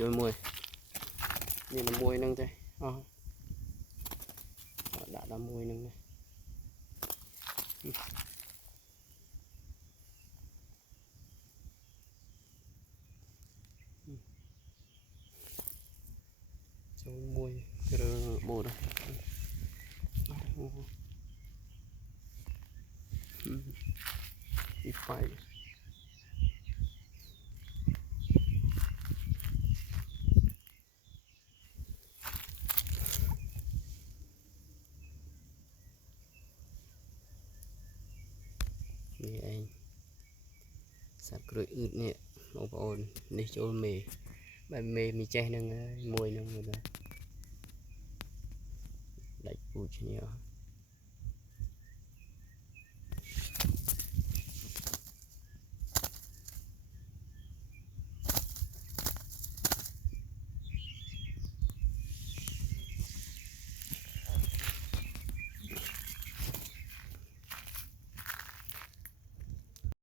chơi mùi nhìn là mùi nâng thế đã mùi nâng này chơi mùi rồi bột đó đi phảiนี่เองสัตว์กระอืดเนี่ยโอ้โหนี่โจลเมย์ใบเมย์มีใจนึงมวยนึงเลยได้ปูชเนี่ย